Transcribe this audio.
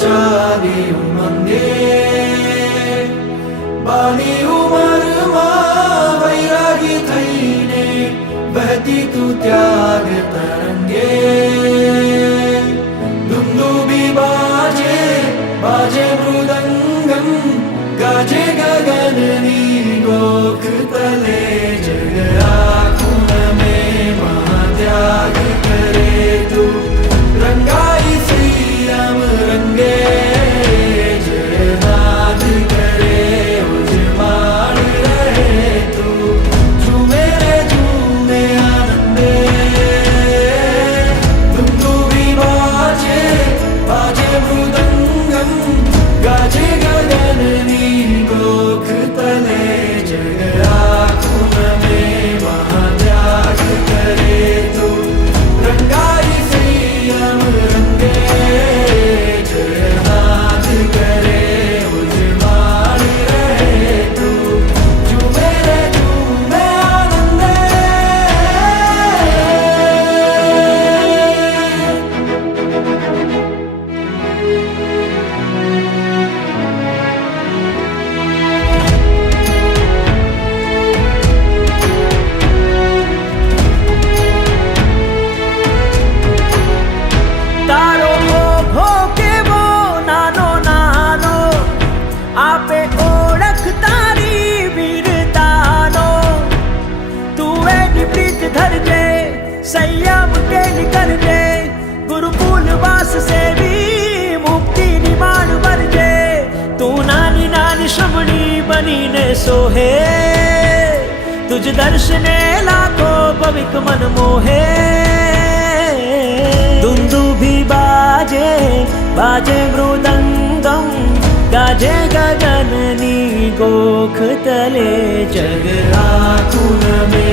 ચાલી ઉમંગે બાલી ઉંમરમાં વૈરાગી થઈને બહેતી તું ત્યાગ તરંગે દુંદુભી બાજે બાજે મૃદંગમ ગાજે ગગનની ગોખ તલે જગ આખું નમે મહાત્યાગ કરે તું રંગાઈ શ્રી રામ રંગે જયનાદ કરે ઉજમાડ રહે તું ઝૂમે રે ઝૂમે આનંદે દુંદુભી બાજે બાજે મૃદંગમ ગાજે ગગનની ગોખ તલે જગ આખું નમે મહાત્યાગ કરે તું રંગાઈ શ્રી રામ રંગે જયનાદ કરે ઉજમાડ રહે તું ઝૂમે રે ઝૂમે આનંદે તારો ઓઘો કેવો નાનો નાનો આપે ઓળખ તારી વીરતાનો તું એની પ્રીત ધરજે સંયમ કેલી કરજે ગુરુકુલ વાસ સેવી મુક્તિની માણ વરજે તું નાની નાની શ્રમણી બનીને સોહે તુજ દર્શને લાખો પવિક મન મોહે दुंदुभी बाजे बाजे मृदंगम गाजे गगननी गोख तले जग आखुं नमे